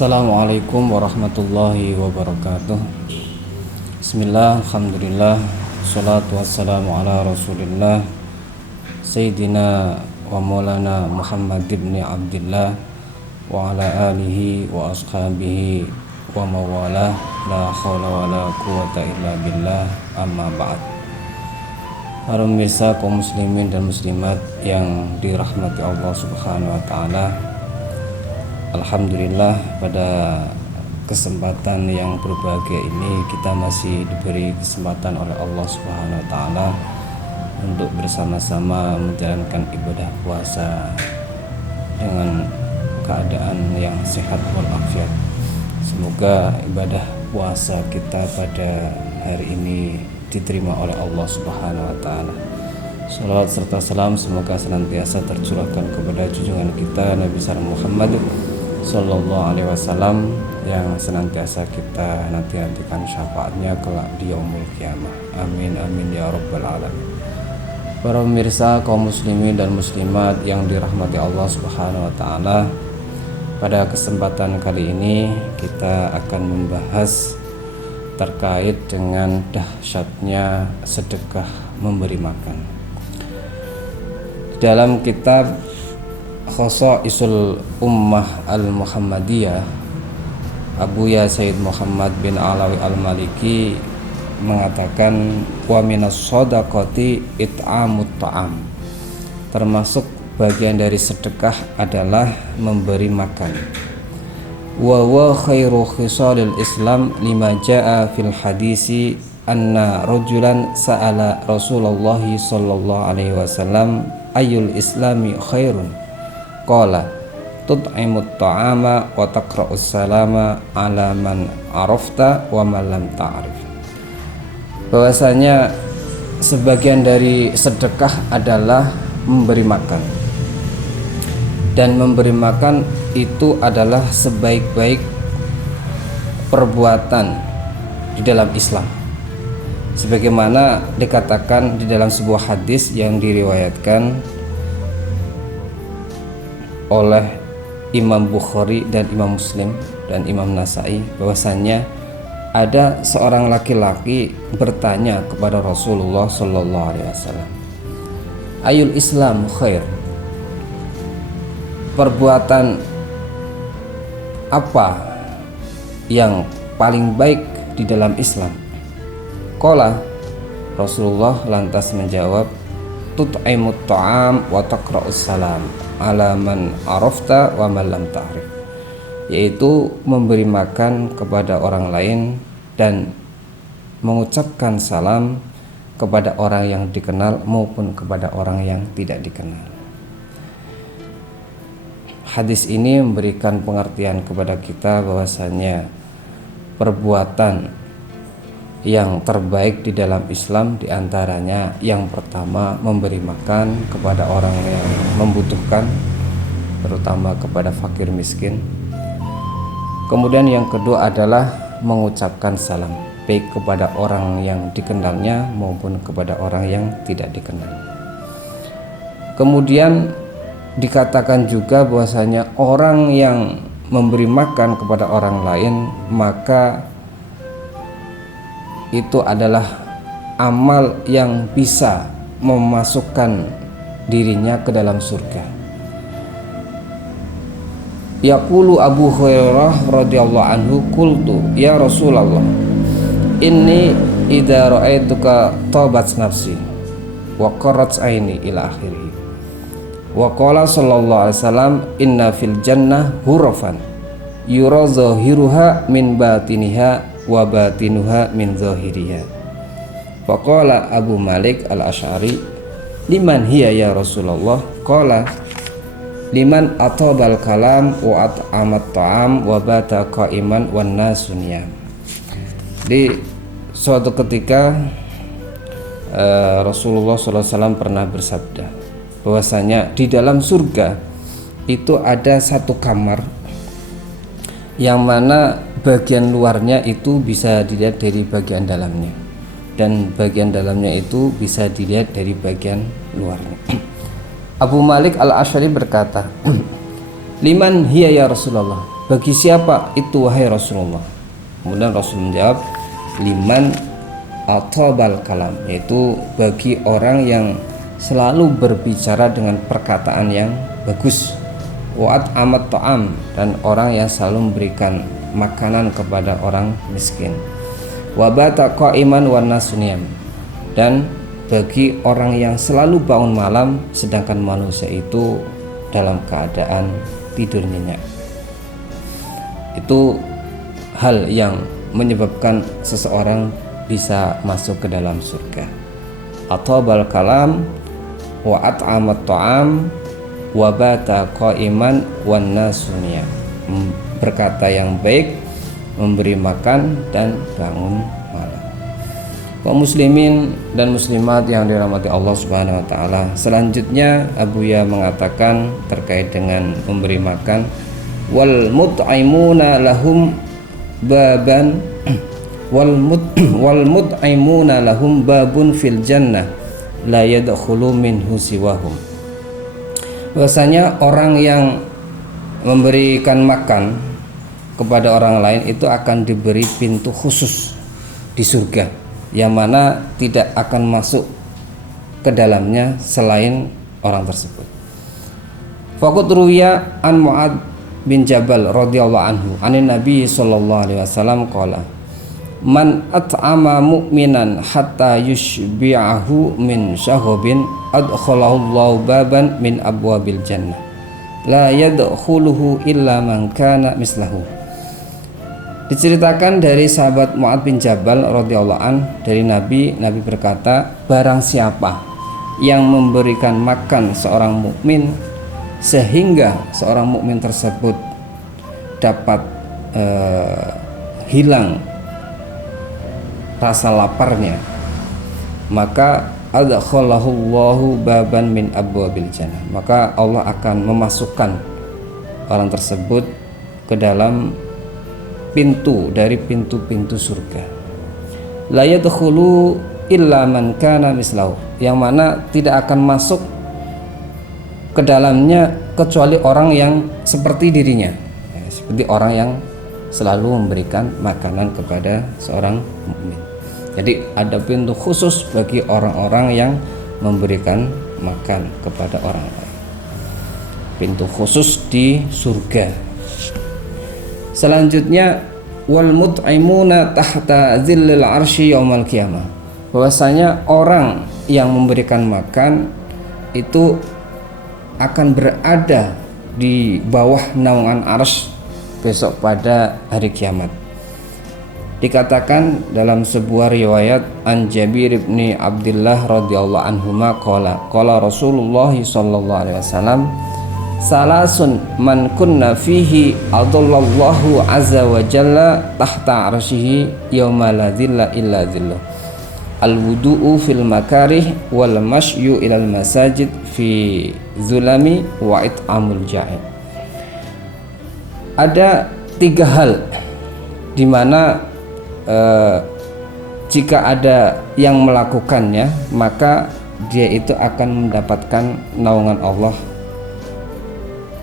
Assalamualaikum warahmatullahi wabarakatuh. Bismillah, alhamdulillah, salatu wassalamu ala rasulillah Sayyidina wa maulana Muhammad ibn Abdillah wa ala alihi wa ashabihi wa mawalah, la khawla wa la quwata illa billah, amma ba'd. Para pemirsa kaum muslimin dan muslimat yang dirahmati Allah subhanahu wa ta'ala, alhamdulillah pada kesempatan yang berbahagia ini kita masih diberi kesempatan oleh Allah Subhanahu wa taala untuk bersama-sama menjalankan ibadah puasa dengan keadaan yang sehat walafiat. Semoga ibadah puasa kita pada hari ini diterima oleh Allah Subhanahu wa taala. Salawat serta salam semoga senantiasa tercurahkan kepada junjungan kita Nabi Muhammad Sallallahu Alaihi Wasallam yang senantiasa kita nantikan syafaatnya kelak di yaumul kiamah. Amin amin ya rabbal alamin. Para pemirsa kaum muslimin dan muslimat yang dirahmati Allah Subhanahu wa taala, pada kesempatan kali ini kita akan membahas terkait dengan dahsyatnya sedekah memberi makan. Dalam kitab Khosaisul Ummah Al-Muhammadiyah, Abuya Sayyid Muhammad bin Alawi Al-Maliki mengatakan, wa minas shadaqati it'amut ta'am, termasuk bagian dari sedekah adalah memberi makan. Wa wa khairu khisalil Islam lima jaa fil hadisi anna rajulan sa'ala Rasulullah sallallahu alaihi wasallam ayyul islami khairun, qala tut'imut ta'ama wa taqra'us salama ala man arafta wa man lam ta'rif. Bahwasanya sebagian dari sedekah adalah memberi makan, dan memberi makan itu adalah sebaik-baik perbuatan di dalam Islam, sebagaimana dikatakan di dalam sebuah hadis yang diriwayatkan oleh Imam Bukhari dan Imam Muslim dan Imam Nasai, bahwasanya ada seorang laki-laki bertanya kepada Rasulullah Sallallahu Alaihi Wasallam, ayul Islam khair, perbuatan apa yang paling baik di dalam Islam? Qala, Rasulullah lantas menjawab, tut'imut ta'am wa taqra'us salam ala man arafta wa man lam ta'rif, yaitu memberi makan kepada orang lain dan mengucapkan salam kepada orang yang dikenal maupun kepada orang yang tidak dikenal. Hadis ini memberikan pengertian kepada kita bahwasanya perbuatan yang terbaik di dalam Islam diantaranya yang pertama memberi makan kepada orang yang membutuhkan, terutama kepada fakir miskin. Kemudian yang kedua adalah mengucapkan salam, baik kepada orang yang dikenalnya maupun kepada orang yang tidak dikenal. Kemudian dikatakan juga bahwasanya orang yang memberi makan kepada orang lain, maka itu adalah amal yang bisa memasukkan dirinya ke dalam surga. Yaqulu Abu Hurairah radhiyallahu anhu, qultu ya Rasulullah, inni idza ra'aituka tabat nafsi wa qarrat aini ila akhirih. Wa qala sallallahu alaihi wasallam, inna fil jannah hurafan yura zahiruha min batiniha wa batinuha min zahiriha. Faqala Abu Malik al-Asy'ari, liman hiya ya Rasulullah? Qala liman atabal kalam wa at'amat ta'am wa bata qa'iman wan nasu niyam. Di suatu ketika Rasulullah SAW pernah bersabda bahwasanya di dalam surga itu ada satu kamar yang mana bagian luarnya itu bisa dilihat dari bagian dalamnya, dan bagian dalamnya itu bisa dilihat dari bagian luarnya. Abu Malik al-Asy'ari berkata, liman hiya ya Rasulullah, bagi siapa itu wahai Rasulullah? Kemudian Rasul menjawab, liman atobal kalam, yaitu bagi orang yang selalu berbicara dengan perkataan yang bagus, wa'at amat ta'am, dan orang yang selalu memberikan makanan kepada orang miskin, wabata qa'iman wan nasuniyam, dan bagi orang yang selalu bangun malam sedangkan manusia itu dalam keadaan tidur nyenyak. Itu hal yang menyebabkan seseorang bisa masuk ke dalam surga. Atobal kalam wa at'amat ta'am wa bata qa'iman wan nasuniyam, berkata yang baik, memberi makan, dan bangun malam. Kaum muslimin dan muslimat yang dirahmati Allah Subhanahu wa taala, selanjutnya Abuya mengatakan terkait dengan memberi makan, wal mut'imuna lahum baban wal mut'imuna lahum babun fil jannah la yadkhulu minhu siwahum. Bahwasanya orang yang memberikan makan kepada orang lain itu akan diberi pintu khusus di surga, yang mana tidak akan masuk ke dalamnya selain orang tersebut. Faqad ruwiya an Mu'ad bin Jabal radhiyallahu anhu anin Nabi sallallahu alaihi wasallam qala, man at'ama mu'minan hatta yushbi'ahu min syahobin adkhalahu Allahu baban min abwabil jannah la yadkhuluhu illa man kana mislahu. Diceritakan dari sahabat Mu'ad bin Jabal radhiyallahu an dari Nabi berkata, barang siapa yang memberikan makan seorang mukmin sehingga seorang mukmin tersebut dapat hilang rasa laparnya, maka adkhalahu Allahu baban min abwabil jannah, maka Allah akan memasukkan orang tersebut ke dalam pintu dari pintu-pintu surga. La yadkhulu illa man kana mislahu, yang mana tidak akan masuk ke dalamnya kecuali orang yang seperti dirinya, seperti orang yang selalu memberikan makanan kepada seorang mukmin. Jadi ada pintu khusus bagi orang-orang yang memberikan makan kepada orang lain. Pintu khusus di surga. Selanjutnya, wal mut'imuna tahta zillil arsy yaumal qiyamah. Bahwasanya orang yang memberikan makan itu akan berada di bawah naungan arsy besok pada hari kiamat. Dikatakan dalam sebuah riwayat an Jabir bin Abdullah radhiyallahu anhuma qala Rasulullah sallallahu alaihi wasallam, salasun man kunna fihi adallallahu azza wa jalla tahta arsyihi yauma la dhilla illa dhilluh, al-wudu'u fil makarih wal mashyu ilal masajid fi zulami wa it'amul ja'i. Ada 3 hal di mana jika ada yang melakukannya maka dia itu akan mendapatkan naungan Allah,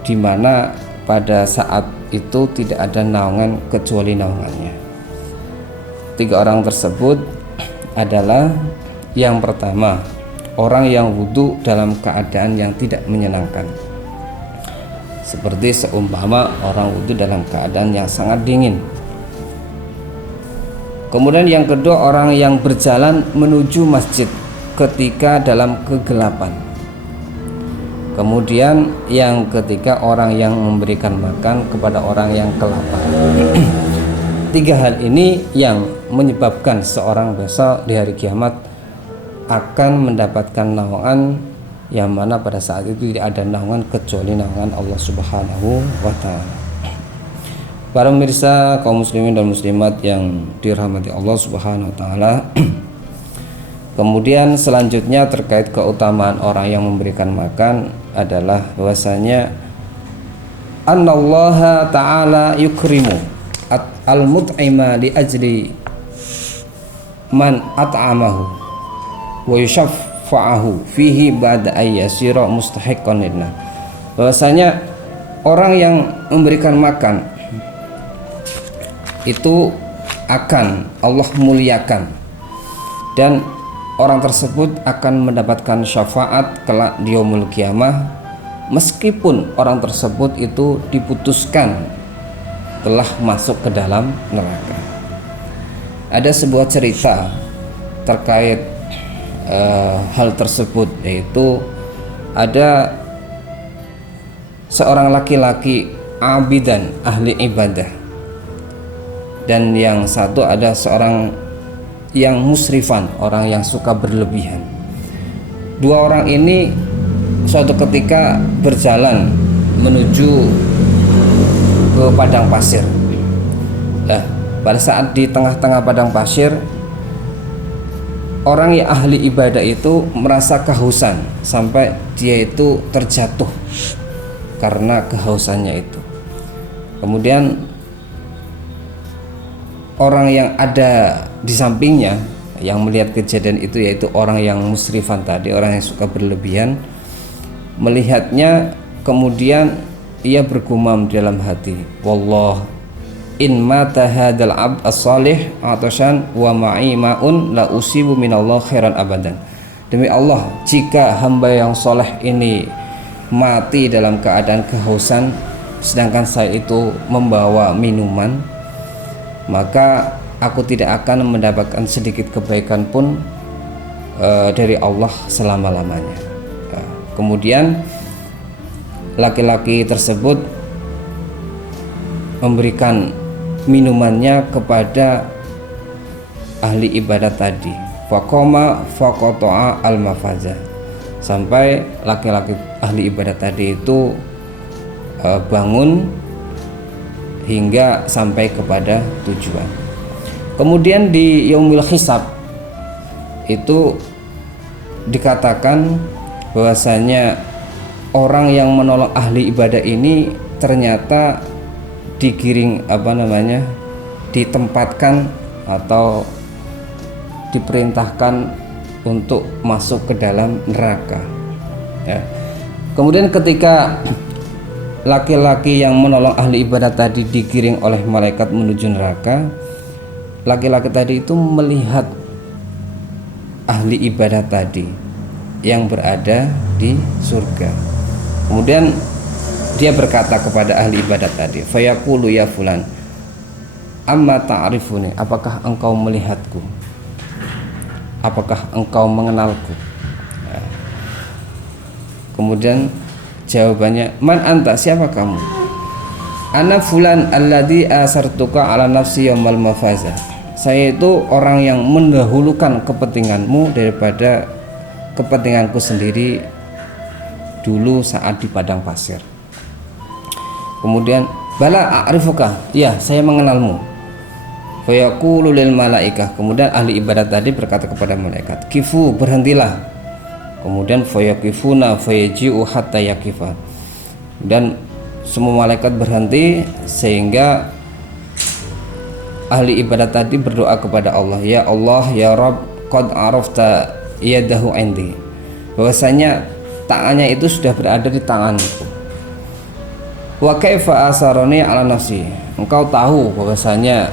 di mana pada saat itu tidak ada naungan kecuali naungannya. 3 orang tersebut adalah, yang pertama, orang yang wudu dalam keadaan yang tidak menyenangkan, seperti seumpama orang wudu dalam keadaan yang sangat dingin. Kemudian yang kedua, orang yang berjalan menuju masjid ketika dalam kegelapan. Kemudian yang ketiga, orang yang memberikan makan kepada orang yang kelaparan. 3 hal ini yang menyebabkan seorang besok di hari kiamat akan mendapatkan naungan, yang mana pada saat itu tidak ada naungan kecuali naungan Allah Subhanahu wa ta'ala. Para pemirsa, kaum muslimin dan muslimat yang dirahmati Allah Subhanahu wa ta'ala, kemudian selanjutnya terkait keutamaan orang yang memberikan makan adalah bahwasanya annallaha ta'ala yukrimu al-mut'ima li ajli man at'amahu wa yushaffa'ahu fihi ba'da ayyasira mustahiqqan lillah. Bahwasanya orang yang memberikan makan itu akan Allah muliakan, dan orang tersebut akan mendapatkan syafaat kelak di yaumul kiamah, meskipun orang tersebut itu diputuskan telah masuk ke dalam neraka. Ada sebuah cerita terkait hal tersebut, yaitu ada seorang laki-laki abidan, ahli ibadah, dan yang satu ada seorang yang musrifan, orang yang suka berlebihan. Dua orang ini suatu ketika berjalan menuju ke padang pasir. Nah, pada saat di tengah-tengah padang pasir, orang yang ahli ibadah itu merasa kehausan sampai dia itu terjatuh karena kehausannya itu. Kemudian orang yang ada di sampingnya yang melihat kejadian itu, yaitu orang yang musrifan tadi, orang yang suka berlebihan, melihatnya, kemudian ia bergumam di dalam hati, wallah in mata hadal abd as-salih atashan wa ma'i ma'un la usibu minallah khairan abadan. Demi Allah, jika hamba yang soleh ini mati dalam keadaan kehausan sedangkan saya itu membawa minuman, maka aku tidak akan mendapatkan sedikit kebaikan pun dari Allah selama-lamanya. Kemudian laki-laki tersebut memberikan minumannya kepada ahli ibadah tadi. Faqama faqata'a al-mafaza, sampai laki-laki ahli ibadah tadi itu bangun hingga sampai kepada tujuan. Kemudian di yaumil hisab itu dikatakan bahwasanya orang yang menolong ahli ibadah ini ternyata digiring ditempatkan atau diperintahkan untuk masuk ke dalam neraka, ya. Kemudian ketika laki-laki yang menolong ahli ibadah tadi digiring oleh malaikat menuju neraka, laki-laki tadi itu melihat ahli ibadah tadi yang berada di surga. Kemudian dia berkata kepada ahli ibadat tadi, fayaqulu ya fulan, amma ta'rifuni, apakah engkau melihatku? Apakah engkau mengenalku? Nah, kemudian jawabannya, man anta, siapa kamu? Ana fulan alladhi asartuka ala nafsi yaumal mafaza. Saya itu orang yang mendahulukan kepentinganmu daripada kepentinganku sendiri dulu saat di padang pasir. Kemudian, bala a'rifuka, ya saya mengenalmu. Fayaqulu lil malaikah, kemudian ahli ibadat tadi berkata kepada malaikat, kifu, berhentilah. Kemudian fayaqifuna fayaji'u hatta yaqifa, dan semua malaikat berhenti sehingga ahli ibadat tadi berdoa kepada Allah, ya Allah ya Rabb, qad arafta yadahu indi, bahwasanya tangannya itu sudah berada di tanganku. Wa kaifa asaroni ala nafsi, engkau tahu bahwasanya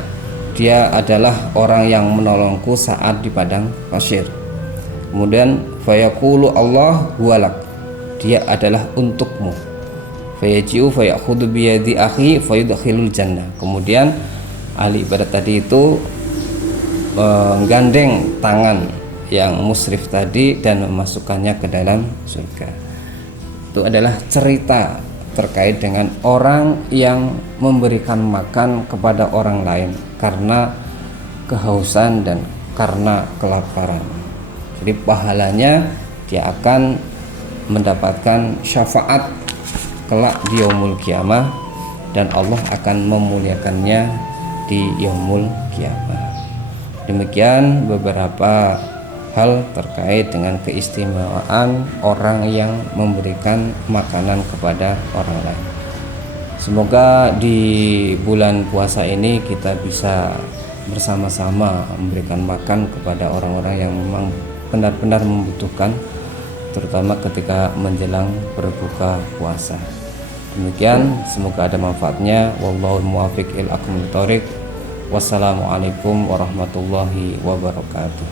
dia adalah orang yang menolongku saat di padang pasir. Kemudian fayaqulu Allah huwalak, dia adalah untukmu. Fayaji'u fayakhudhu biyadi akhi fayudkhilul jannah. Kemudian ahli ibadat tadi itu menggandeng tangan yang musrif tadi dan memasukkannya ke dalam surga. Itu adalah cerita terkait dengan orang yang memberikan makan kepada orang lain karena kehausan dan karena kelaparan. Jadi pahalanya dia akan mendapatkan syafaat kelak di yaumul kiamah, dan Allah akan memuliakannya di yaumul kiamah. Demikian beberapa hal terkait dengan keistimewaan orang yang memberikan makanan kepada orang lain. Semoga di bulan puasa ini kita bisa bersama-sama memberikan makan kepada orang-orang yang memang benar-benar membutuhkan, terutama ketika menjelang berbuka puasa. Demikian, semoga ada manfaatnya. Wallahul muwaffiq ila aqwamit thoriq. Wassalamualaikum warahmatullahi wabarakatuh.